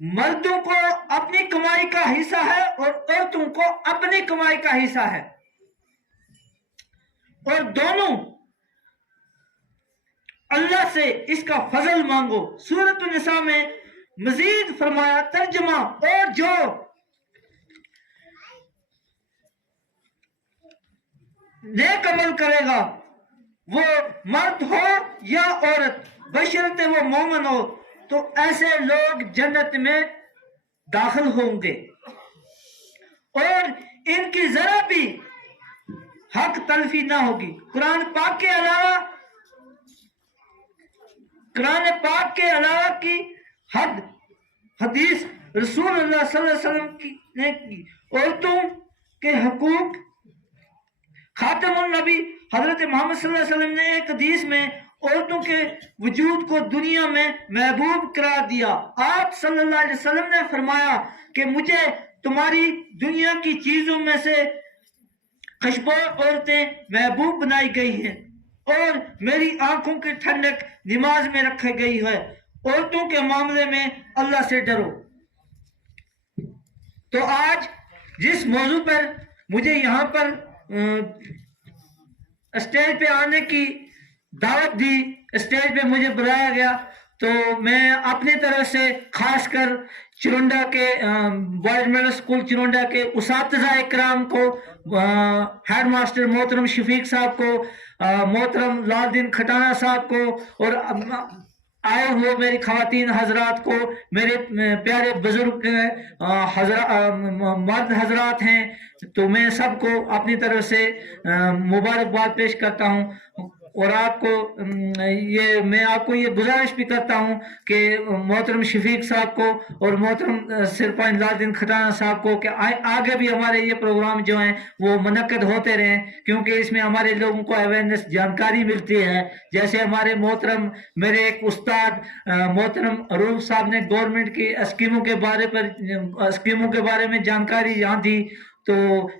مردوں کو اپنی کمائی کا حصہ ہے اور عورتوں کو اپنی کمائی کا حصہ ہے، اور دونوں اللہ سے اس کا فضل مانگو۔ سورۃ النساء میں مزید فرمایا ترجمہ، اور جو نیک عمل کرے گا وہ مرد ہو یا عورت، بشرط وہ مومن ہو، تو ایسے لوگ جنت میں داخل ہوں گے اور ان کی ذرا بھی حق تلفی نہ ہوگی۔ قرآن پاک کے علاوہ کی حدیث رسول اللہ صلی اللہ علیہ وسلم نے کی عورتوں کے حقوق۔ خاتم النبی حضرت محمد صلی اللہ علیہ وسلم نے ایک حدیث میں عورتوں کے وجود کو دنیا میں محبوب قرار دیا۔ آپ صلی اللہ علیہ وسلم نے فرمایا کہ مجھے تمہاری دنیا کی چیزوں میں سے خوشبو عورتیں محبوب بنائی گئی ہیں، اور میری آنکھوں کی ٹھنڈک نماز میں رکھی گئی ہے۔ عورتوں کے معاملے میں اللہ سے ڈرو۔ تو آج جس موضوع پر مجھے یہاں پر اسٹیج پہ آنے کی دعوت دی، اسٹیج پہ مجھے بلایا گیا، تو میں اپنی طرف سے خاص کر چرونڈا کے بوائز مڈل اسکول چرونڈا کے اساتذہ اکرام کو، ہیڈ ماسٹر محترم شفیق صاحب کو، محترم لال الدین کھٹانہ صاحب کو، اور آئے ہوئے میری خواتین حضرات کو، میرے پیارے بزرگ مرد حضرات ہیں، تو میں سب کو اپنی طرف سے مبارکباد پیش کرتا ہوں۔ اور میں آپ کو یہ گزارش بھی کرتا ہوں کہ محترم شفیق صاحب کو اور محترم سرپنچ لال الدین کھٹانہ صاحب کو کہ آگے بھی ہمارے یہ پروگرام جو ہیں وہ منعقد ہوتے رہیں، کیونکہ اس میں ہمارے لوگوں کو اویئرنیس جانکاری ملتی ہے۔ جیسے ہمارے محترم میرے ایک استاد محترم عروف صاحب نے گورنمنٹ کی اسکیموں کے بارے میں جانکاری یہاں دی، تو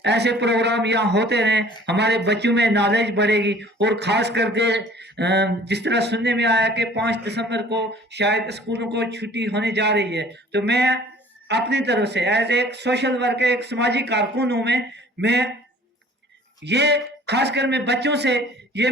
ایسے پروگرام یہاں ہوتے رہیں، ہمارے بچوں میں نالج بڑھے گی۔ اور خاص کر کے جس طرح سننے میں آیا کہ 5 دسمبر کو شاید اسکولوں کو چھٹی ہونے جا رہی ہے، تو میں اپنی طرف سے ایز ایک سوشل ورکر، ایک سماجی کارکن ہوں، میں یہ خاص کر میں بچوں سے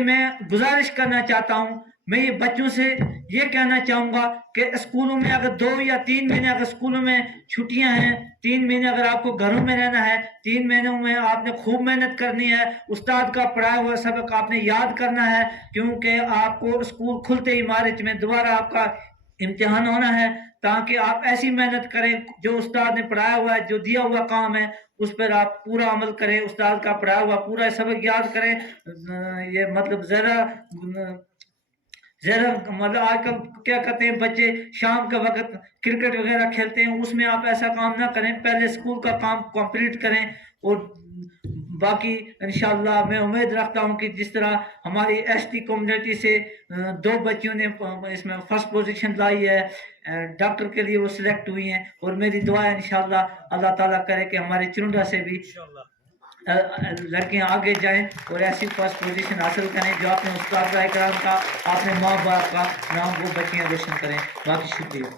میں گزارش کرنا چاہتا ہوں، میں یہ بچوں سے یہ کہنا چاہوں گا کہ اسکولوں میں اگر 2 یا 3 مہینے اگر اسکولوں میں چھٹیاں ہیں، 3 مہینے اگر آپ کو گھروں میں رہنا ہے، 3 مہینوں میں آپ نے خوب محنت کرنی ہے، استاد کا پڑھایا ہوا سبق آپ نے یاد کرنا ہے، کیونکہ آپ کو اسکول کھلتے ہی مارچ میں دوبارہ آپ کا امتحان ہونا ہے، تاکہ آپ ایسی محنت کریں، جو استاد نے پڑھایا ہوا ہے، جو دیا ہوا کام ہے اس پر آپ پورا عمل کریں، استاد کا پڑھایا ہوا پورا سبق یاد کریں۔ یہ مطلب ذرا مطلب آج کل کیا کرتے ہیں بچے، شام کا وقت کرکٹ وغیرہ کھیلتے ہیں، اس میں آپ ایسا کام نہ کریں، پہلے اسکول کا کام کمپلیٹ کریں۔ اور باقی انشاءاللہ میں امید رکھتا ہوں کہ جس طرح ہماری ایس ٹی کمیونٹی سے 2 بچیوں نے اس میں فرسٹ پوزیشن لائی ہے، ڈاکٹر کے لیے وہ سلیکٹ ہوئی ہیں، اور میری دعا ہے انشاءاللہ اللہ تعالیٰ کرے کہ ہمارے چرونڈا سے بھی لڑکیاں آگے جائیں اور ایسی فرسٹ پوزیشن حاصل کریں، جو اپنے استاد کرام کا، اپنے ماں باپ کا نام وہ بچیاں روشن کریں۔ باقی شکریہ۔